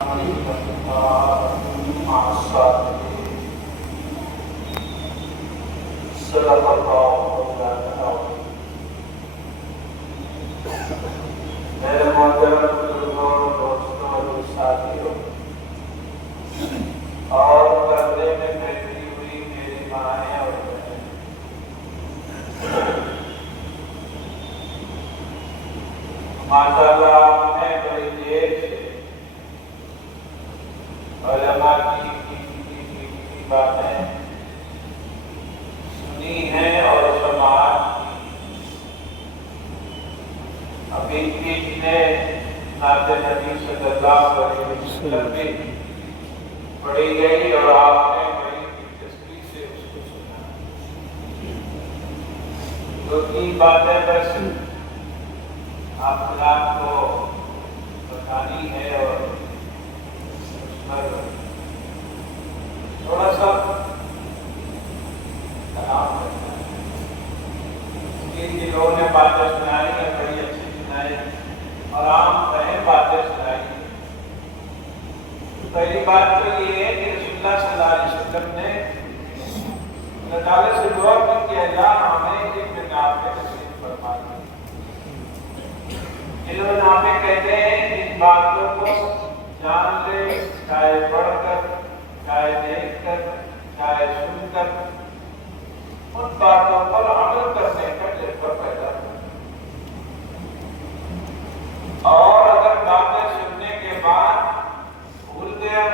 میرے محترم بزرگوں، دوستوں اور ساتھیوں، اور پردے میں بیٹھی ہوئی میری مائیں اور بہنیں، ماشاء اللہ آپ نے بڑی دیر سے علماء کی قیمتی باتیں سنی ہیں اور سماعت کی۔ ابھی بیچ میں نعت نبی صلی اللہ علیہ وسلم بھی پڑھی گئی اور آپ نے بڑی دلچسپی سے اس کو سنا۔ دو تین باتیں بس آپ حضرات کو بتانی ہے اور اس پر تھوڑا سا کلام کرنا ہے۔ جن لوگوں نے باتیں سنائی ہیں بڑی اچھی سنائی اور عام فہم باتیں سنائی۔ پہلی بات تو یہ ہے کہ رسول اللہ صلی اللہ علیہ وسلم نے اللہ تعالیٰ سے دعا کی کہ اللہ ہمیں علم نافع نصیب فرما دے۔ علم نافع کہتے ہیں جن باتوں کو جان لے، چاہے پڑھ کر، چاہے دیکھ کر، چاہے سن کر، ان باتوں پر عمل کرنے کا جذبہ پیدا ہو۔ اور اگر باتیں سننے کے بعد بھول گیا،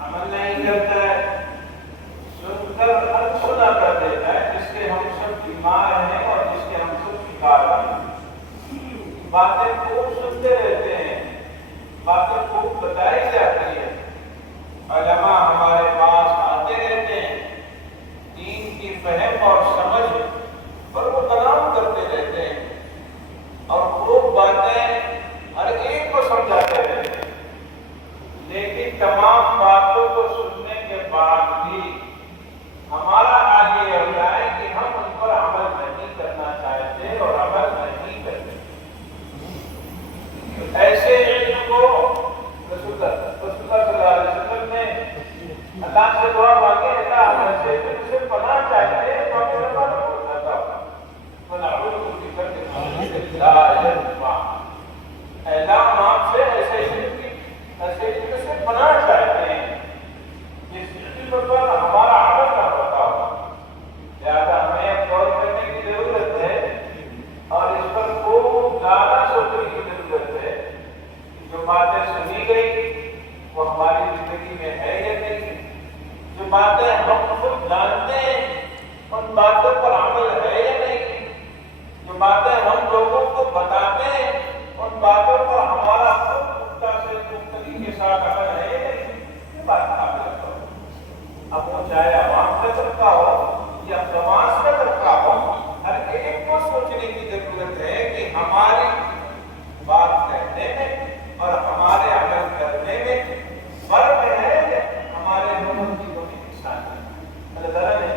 عمل نہیں کرتا ہے، سن کر انسنا کر دیتا ہے، جس کے ہم سب بیمار ہیں اور جس کے ہم سب شکار ہیں۔ باتیں خوب سنتے رہتے ہیں، باتیں خوب بتائی جاتی ہیں، علماء ہمارے پاس آتے رہتے ہیں، دین کی فہم اور سمجھ پر وہ کلام کرتے رہتے ہیں اور خوب باتیں ہر ایک کو سمجھاتے رہتے ہیں، لیکن تمام باتوں کو سننے کے بعد بھی ہمارا حال یہ ہو جائے کہ ہم ان پر عمل نہیں کرنا چاہتے اور عمل نہیں کرتے۔ ایسے علم کو رسول اللہ صلی اللہ علیہ وسلم نے اللہ سے دعا مانگی، اللہ ہم ایسے علم سے پناہ چاہتے ہیں تو ہمیں اللہ کو بتاتا ہوں وَنَعُوذُ بِكَ مِنْ لَا يَنفَعُ۔ اللہ ہم آپ سے ایسے علم سے پناہ چاہتے ہیں جس علم پر ہمارا عمل نہ ہوتا ہو۔ لہٰذا ہمیں غور کرنے کی ضرورت ہے اور اس پر خوب زیادہ سوچنے کی ضرورت ہے کہ جو باتیں سنی گئی وہ ہماری زندگی میں ہے یا نہیں، جو باتیں ہم خود جانتے ہیں ان باتوں پر عمل ہے یا نہیں، جو باتیں ہم لوگوں کو بتاتے ہیں ان باتوں پر ہمارا خود پختہ سے پختگی کے ساتھ عمل ہے یا نہیں، یہ بات قابل غور ہے۔ اب وہ چاہے عوام کا طبقہ ہو یا سماج کا طبقہ ہو، ہر ایک کو سوچنے کی ضرورت ہے کہ ہماری بات کہنے میں اور ہمارے عمل کرنے میں فرق ہے، ہمارے دونوں چیزوں میں انسان ہے۔ اللہ تعالیٰ نے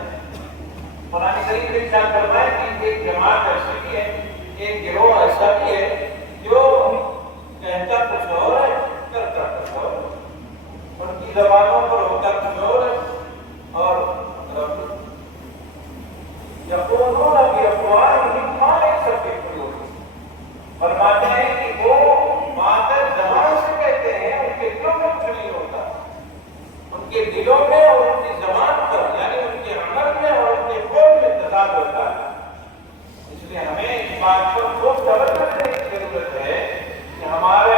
قرآن کریم میں ارشاد فرمایا کہ ایک جماعت ایسی بھی ہے، ایک گروہ ایسا بھی ہے جو کہتا کچھ اور ہے، کرتا کچھ اور ہے، ان کی زبانوں پر ہوتا کچھ اور ہے اور یقولون بافواہہم ما لیس فی قلوبہم، فرماتے ہیں کہ وہ باتیں زبان سے کہتے ہیں، ان کے دلوں میں کچھ نہیں ہوتا، ان کے دلوں میں اور ان کی زبان پر یعنی ان کے عمل میں اور ان کے قول میں تضاد ہوتا ہے۔ اس لیے ہمیں اس بات پر خوب توجہ دینے کی ضرورت ہے کہ ہمارے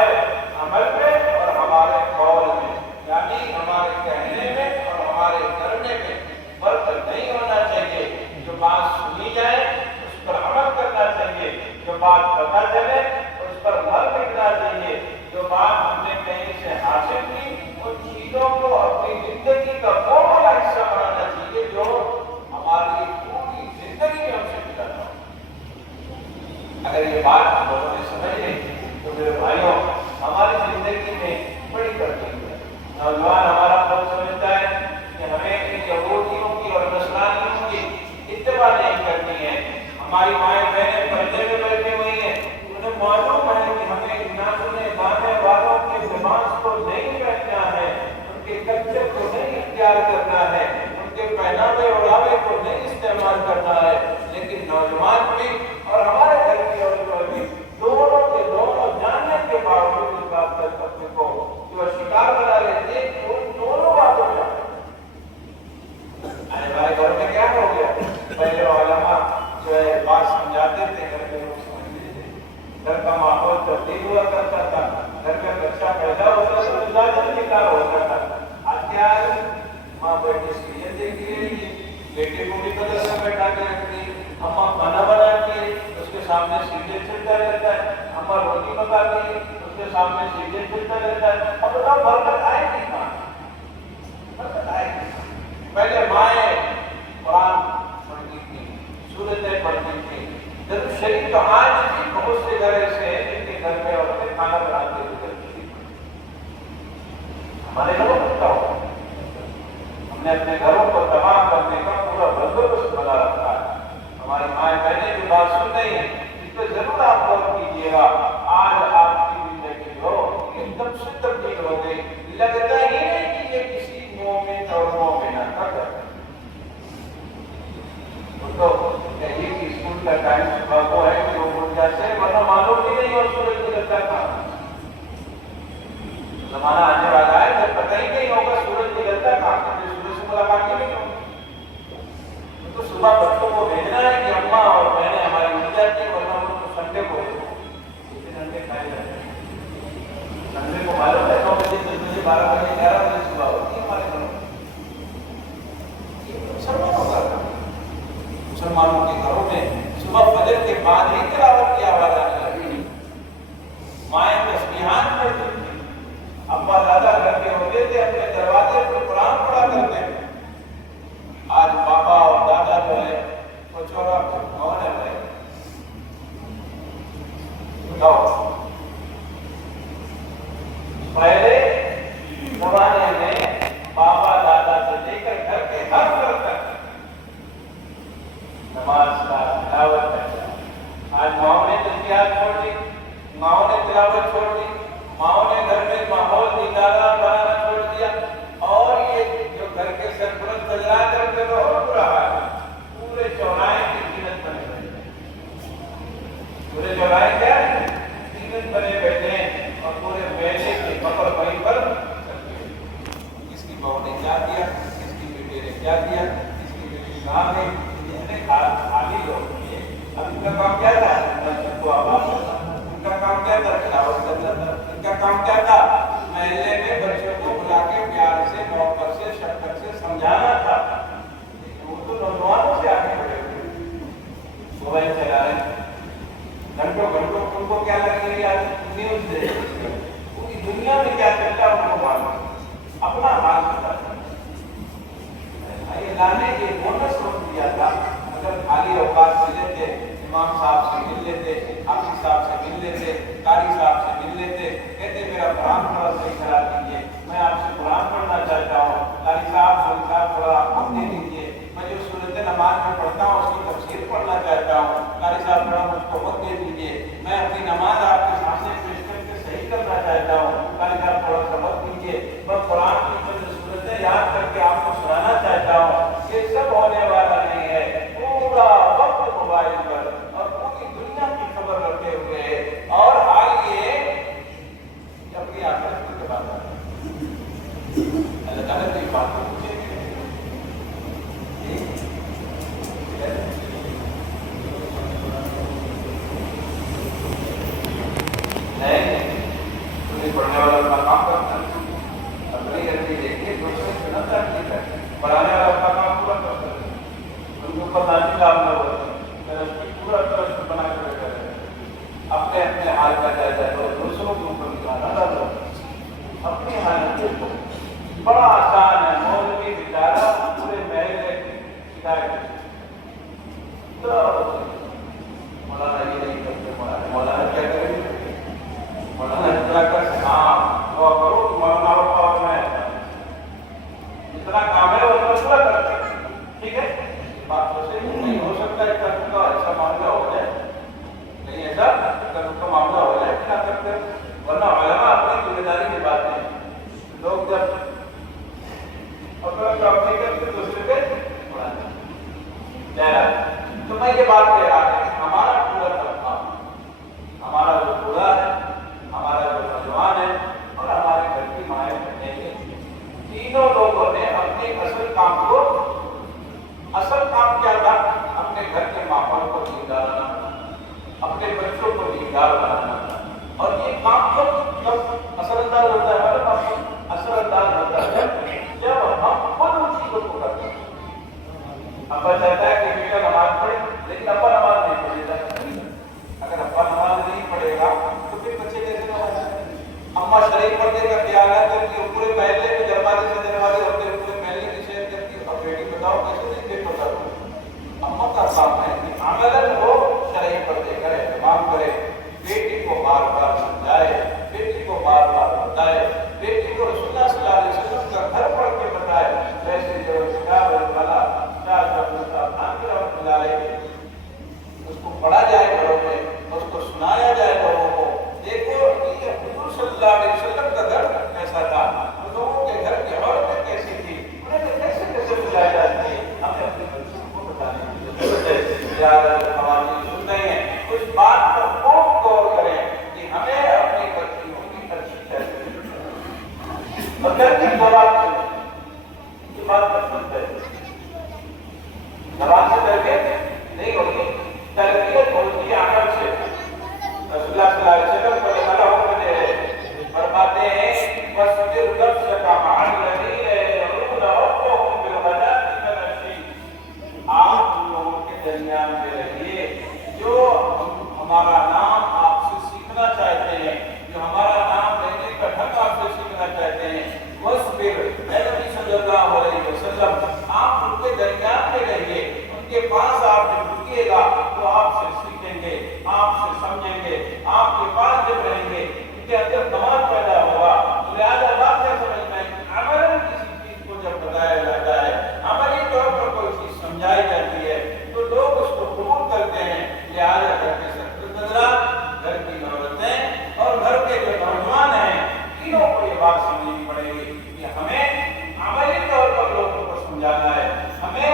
عمل میں اور ہمارے قول میں یعنی ہمارے کہنے میں اور ہمارے کرنے میں فرق نہیں ہونا چاہیے۔ جو بات سنی جائے اس پر عمل کرنا چاہیے، جو بات پتہ چلے اس پر عمل کرنا چاہیے، جو بات ہم نے کہیں سے حاصل کی ان چیزوں کو اپنی زندگی کا وہ والا حصہ بنانا چاہیے جو ہماری پوری زندگی میں ہم سے گزرنا ہو۔ اگر یہ بات ہم لوگوں نے سمجھ لی تو میرے بھائیوں ہماری زندگی میں بڑی ترقی ہے۔ نوجوان ہمارا خود سمجھتا ہے کہ ہمیں ان یہودیوں کی اور نصرانیوں کی اتباع نہیں کرنی ہے۔ ہماری مائیں بہنیں پردے میں بیٹھی ہوئی ہیں، انہیں معلوم ہے کہ ہمیں ناچنے گانے والوں کے لباس کو کو نہیں استعمال کرنا ہے، لیکن نوجوان بھی اور ہمارے گھر کی عورتوں بھی دونوں کے دونوں جاننے کے باوجود اس بات پر اپنے کو جو شکار بنا لیتے ہیں کہ ان دونوں باتوں میں ہمارے گھر میں کیا ہو گیا؟ پہلے علماء جو ہے بات سمجھاتے تھے، گھر کے لوگ سمجھتے تھے، گھر کا ماحول تبدیل ہوا کرتا تھا، گھر کا بچہ پیدا ہوتا تھا، زیادہ نکاح ہوتا تھا۔ آج کیا ہے؟ ماں بیٹی سیریل دیکھ رہی ہے، بیٹے کو بھی مدرسہ بیٹھا کے رکھتی ہے، اماں کھانا بناتی ہے، اس کے سامنے سیریل چلتا رہتا ہے، اماں روٹی پکاتی ہے، اس کے سامنے سیریل چلتا رہتا ہے۔ اب بتاؤ برکت آئے گی کہاں؟ برکت آئے گی۔ پہلے مائیں قرآن پڑھتی تھی، سورتیں پڑھتی تھی، جب شریف تو آج بھی بہت سے گھر ایسے ہیں جن کے گھر میں عورتیں کھانا بناتے ہوئے ہمارے گھروں میں کیا ہو؟ ہم نے اپنے گھروں کو تباہ کرنے کا پورا بندوبست بنا رکھا ہے۔ ہماری مائیں بہنیں جو بات سن رہی ہیں اس پہ ضرور آپ غور کیجیے گا۔ آج آپ کی زندگی جو ایک دم سے تبدیل ہو گئی، لگتا ہی نہیں کہ یہ کسی مومن اور مومنہ کا گھر ہے۔ تو کہیے کہ اسکول کا ٹائم صبح کو ہے کہ وہ بھول جاتے ہیں، ورنہ معلوم ہی نہیں اور سورج نکلتا کہاں۔ زمانہ آنے والا ہے جب پتہ ہی نہیں ہوگا سورج نکلتا کہاں، کیونکہ سورج سے ملاقات ہی نہیں ہوگی۔ تو صبح بچوں کو بھیجنا ہے کہ اماں اور بہنیں ہماری مل جاتی ہیں، ورنہ ان کو سنڈے کو کتنے گھنٹے کھائے جاتے ہیں۔ سنڈے کو معلوم ہے 9 بجے 10 بجے 12 بجے 11 بجے صبح ہوتی ہے ہمارے گھروں میں۔ مسلمانوں کا مسلمانوں کے گھروں میں صبح فجر کے بعد ہی تلاوت کی آواز آنے لگی، مائیں تسبیحات پڑھتی تھی، ابا دادا گھر کے ہوتے تھے اپنے دروازے پر قرآن پڑھا کرتے تھے۔ آج پاپا اور دادا جو ہے وہ چورا کون ہے بھائی؟ بتاؤ۔ پہلے زمانے میں بابا دادا سے لے کر گھر کے ہر فرد تک نماز کا تلاوت کرتا۔ آج ماؤں نے تسبیحات چھوڑ دی، ماؤں نے تلاوت چھوڑ دی، ماؤں نے گھر میں ماحول نکالا بنانا چھوڑ دیا، اور یہ جو گھر کے سرپرست حضرات ہیں ان کا بہت برا حال ہے۔ پورے چوراہے کی زینت بنے بیٹھے ہیں، پورے چوراہے کیا ہے؟ زینت بنے بیٹھے ہیں، اور پورے میلے کے کپڑ وہیں پر کس کی بہو نے کیا دیا، کس کی بیٹے نے کیا دیا، کس کی بیٹی کہاں گئی، خالی لوگ کیے۔ اب ان کا کام کیا تھا؟ مسجد کو آباد کرنا۔ ان کا کام کیا تھا؟ تلاوت کرنا تھا۔ ان کا کام کیا تھا؟ محلے میں بچوں کو بلا کے پیار سے محبت سے شفقت سے سمجھانا تھا۔ لیکن وہ تو نوجوانوں سے آگے بڑھے ہوئے، موبائل چلا رہے ہیں گھنٹوں گھنٹوں، ان کو کیا لگے گی؟ آج نیوز دے پوری دنیا میں کیا چلتا ہے ان کو معلوم، اپنا حال پتا تھا۔ لانے کے بونس روک دیا تھا، اگر خالی اوقات ملے تھے امام صاحب سے مل لیتے، حافظ صاحب سے مل لیتے، قاری صاحب سے مل لیتے، کہتے میرا قرآن تھوڑا صحیح کرا دیجیے، میں آپ سے قرآن پڑھنا چاہتا ہوں، قاری صاحب مولوی صاحب تھوڑا آپ دے دیجیے، میں جو صورت نماز میں پڑھتا ہوں اس کی تفسیر پڑھنا چاہتا ہوں، قاری صاحب تھوڑا مجھ کو وقت دے دیجیے، میں اپنی نماز آپ کے سامنے پیش کر کے صحیح کرنا چاہتا ہوں، قاری صاحب تھوڑا سا وقت دیجیے، میں قرآن کی چند صورتیں یاد کر کے آپ کو سنانا چاہتا ہوں۔ یہ سب ہونے والا نہیں ہے، پورا وقت موبائل پر اور پوری دنیا کی خبر رکھے ہوئے ہے، اور آئیے اپنی آخرت کے بعد اللہ تعالیٰ کی بات کو پوچھیں گے نہیں پڑھنے والا اپنا کام کرتا ہے، اپنی غلطی دیکھیے دوسرے سے نہ تحقیق ہے، پڑھانے والا اپنا کام پورا کرتا ہے، ان کے اوپر نازل آپ نہ ہوتا ہے، پورا ٹرسٹ بنا کے بیٹھا ہے، اپنے اپنے حال کا جائزہ لو، دوسروں کے اوپر نکالا نہ ڈالو، اپنی حالت دیکھو۔ بڑا آسان ہے، مولوی بیچارہ پورے محلے کی شکایت تو مولانا یہ نہیں کرتے، مولانا کیا کریں گے؟ مولانا اتنا کر ہاں دعا کرو کہ مولانا اور میں جتنا کام ہے وہ پورا کرتے ہیں، ٹھیک ہے؟ بات تو صحیح نہیں ہو سکتا ہے کا ایسا معاملہ ہو جائے، نہیں ایسا کا معاملہ ہو جائے کیا کرتے، ورنہ علماء اپنی ذمہ داری نبھاتے ہیں۔ لوگ جب اپنا کام نہیں کرتے دوسرے پہ اور گھر کی زبان سے یہ بات پسند ہے، زبان سے تربیت نہیں ہوتی، تربیت ہوتی ہے عمل سے۔ رسول اللہ صلی اللہ علیہ وسلم کو اللہ حکم دے رہے فرماتے ہیں وَاصْبِرْ نَفْسَكَ مَعَ الَّذِينَ يَدْعُونَ رَبَّهُم بِالْغَدَاةِ وَالْعَشِيِّ، آپ ان لوگوں کے درمیان میں رہیے جو ہمارا نام آپ سے سیکھنا چاہتے ہیں، جو ہمارا نام لینے کا ڈھنگ آپ سے سیکھنا چاہتے ہیں۔ وَاصْبِرْ، اے نبی صلی اللہ علیہ وسلم آپ ان کے درمیان میں رہیے، ان کے پاس آپ جب رکیے گا تو آپ سے سیکھیں گے، آپ سے سمجھیں گے، آپ کے پاس جب رہیں گے ان کے اندر تمام پیدا ہوگا۔ لہٰذا بات کیا سمجھ میں عمل کسی چیز کو جب بتایا جاتا ہے، عملی طور پر کوئی چیز سمجھائی جاتی ہے تو لوگ اس کو قبول کرتے ہیں۔ لہٰذا گھر کے سرپرست، گھر کی عورتیں اور گھر کے جو نوجوان ہیں تینوں کو یہ بات سمجھنی پڑے گی کہ ہمیں عملی طور پر لوگوں کو سمجھانا ہے، ہمیں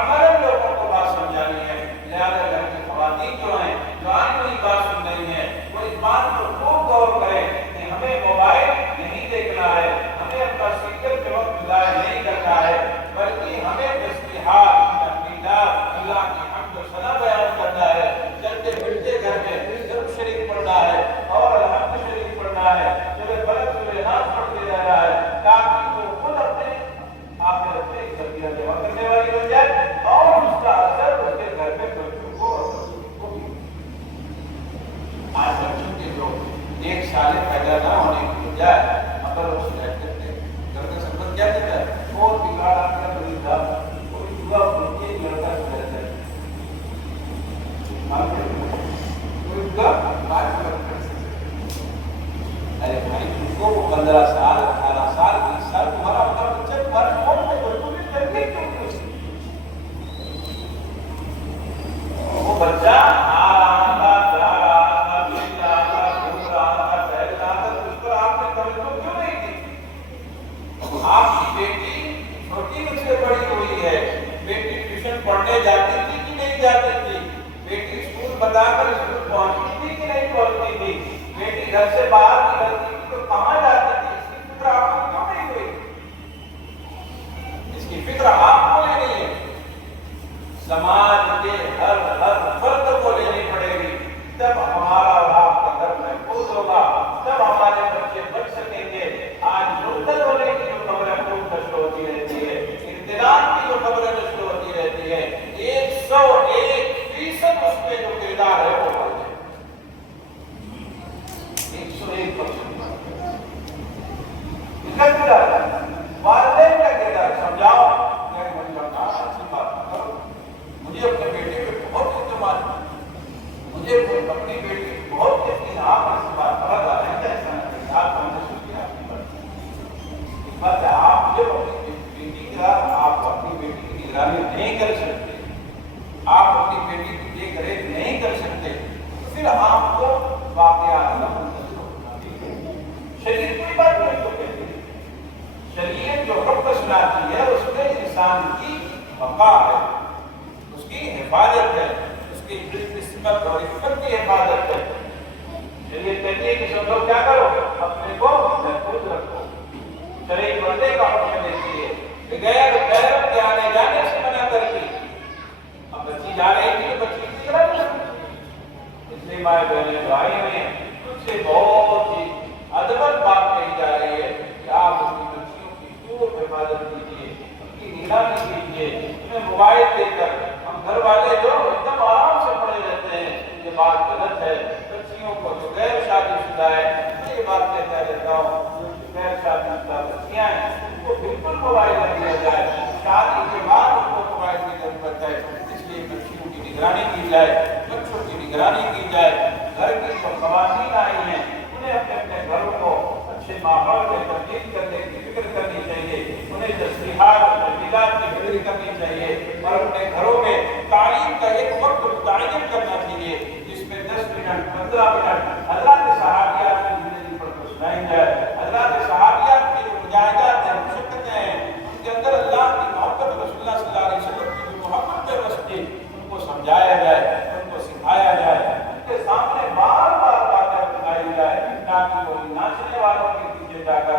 عملاً لوگوں کو بات سمجھانی ہے۔ لہٰذا گھر کی خواتین جو ہیں جو آج کوئی بات سن رہی ہیں وہ اس بات کو خوب غور کریں کہ ہمیں موبائل نہیں دیکھنا ہے، ہمیں اپنا سیکل کے وقت ضائع نہیں کرنا ہے، بلکہ ہمیں تسبیحات، تحمیدات، اللہ کی حمد و ثنا بیان کرنا ہے، چلتے پھرتے گھر میں ضرب شریف پڑھنا ہے اور الحمد شریف پڑھنا ہے، سورہ فلق سورہ ناس پڑھتے رہنا ہے، تاکہ وہ خود اپنے آخرت میں تربیت جمع کرنے والی بن جائے اور اس کا اثر اس کے گھر میں بچوں کو بھی۔ آج بچوں کے جو ایک سال پیدا نہ ہونے کی بجائے اگر وہ سلیکٹ کرتے گھر کا سبب کیا دیتا ہے اور بگاڑ آپ کا بڑی تھا کوئی دعا بول کے لڑکا سلیکٹ ہے کوئی دعا بات کر سکتے۔ ارے بھائی تم کو وہ 15 سال 18 سال 20 سال تمہارا اپنا بچہ تمہارے فون میں بچوں کی تربیت کیوں نہیں ہوتی؟ وہ بچہ آ رہا تھا، جا رہا تھا، مل رہا تھا، گھوم رہا تھا، ٹہل رہا تھا، تو اس پر آپ نے توجہ کیوں نہیں دی؟ آپ کی بیٹی چھوٹی مجھ سے بڑی ہوئی ہے، بیٹی ٹیوشن پڑھنے جاتی تھی کہ نہیں جاتی تھی؟ بیٹی اسکول بتا کر اسکول پہنچتی تھی کہ نہیں پہنچتی تھی؟ بیٹی گھر سے باہر نکلتی تھی تو کہاں جاتی تھی؟ اس کی فکر آپ کو کیوں نہیں ہوئی؟ اس کی فکر آپ کو لینی ہے، سماج کے ہر فرد کو لینی پڑے گی، تب ہمارا اور آپ کا گھر محفوظ ہوگا، تب ہمارے بچے بچ سکیں گے۔ آج مرتد ہونے کی جو خبریں خوب نشر ہوتی رہتی ہے، انتقام کی جو خبریں نشر ہوتی رہتی ہے، 101% اس پہ جو کردار ہے وہ بڑھ جائے، 101% اس کا کردار ہے، والدین کا کردار سمجھاؤ، مجھے اپنے بیٹے پہ بہت اعتماد ہے، مجھے اپنی بیٹی پہ بہت یقین، آپ اس بات پر آئندہ ایسا نہیں، آپ کو ہمیں سوچیں آپ کی بات ہے، آپ جب اپنی بیٹی کا آپ اپنی بیٹی کی نگرانی نہیں کر سکتے، آپ اپنی بیٹی کی دیکھ ریکھ نہیں کر سکتے، تو پھر آپ کو واقعات کا منتظر ہونا ہے۔ شریعت کوئی بات نہیں تو کہتی ہے، شریعت جو حکم سناتی ہے اس میں انسان کی بقا ہے، اس کی حفاظت ہے، اس کی عصمت اور عفت کی حفاظت ہے۔ شریعت کہتی ہے کہ سب لوگ کیا کرو، اپنے کو محفوظ رکھو، شریعت بندے کا حکم دیتی ہے، بغیر غیرت کے آنے جانے سے منع کرتی۔ اب بچی جا رہی تھی تو بچی کی طرح اس لیے مائیں بہنیں جو آئی ہوئی ہیں اس سے بہت ہی ادبت بات کہی جا رہی ہے کہ آپ اپنی بچیوں کی خوب حفاظت کیجیے، ان کی نگرانی کیجیے، انہیں موبائل دے کر ہم گھر والے جو ایک دم آرام سے پڑے رہتے ہیں، یہ بات غلط ہے۔ بچیوں کو جو غیر شادی شدہ ہے، میں یہ بات کہتا رہتا ہوں، جو غیر شادی شدہ بچیاں ہیں ان کو بالکل موبائل نہ دیا جائے، شادی کے بعد ان کو موبائل کی ضرورت ہے، اس لیے بچیوں کی نگرانی کی جائے، بچوں کی نگرانی کی جائے۔ گھر کی جو خواتین آئی ہیں انہیں اپنے اپنے گھروں کو اچھے ماحول میں تبدیل کرنے کی فکر کرنی چاہیے، انہیں تسبیحات اور تحمیدات کی فکر کرنی چاہیے اور اپنے گھروں میں تعلیم کا ایک وقت متعین کرنا چاہیے جس میں 10 منٹ 15 منٹ حضرات صحابیات کی زندگی پر کچھ سنائی جائے، حضرات صحابیات کی جو مجاہدات ہیں، مشقتیں ہیں، ان کے اندر اللہ کی محبت، رسول اللہ صلی اللہ علیہ وسلم کی جو محبت ہے بستی، ان کو سمجھایا جائے، ان کو سکھایا جائے، ان کے سامنے بار بار باتیں بتائی جائے تاکہ وہ ناچنے والوں کے پیچھے جا کر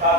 7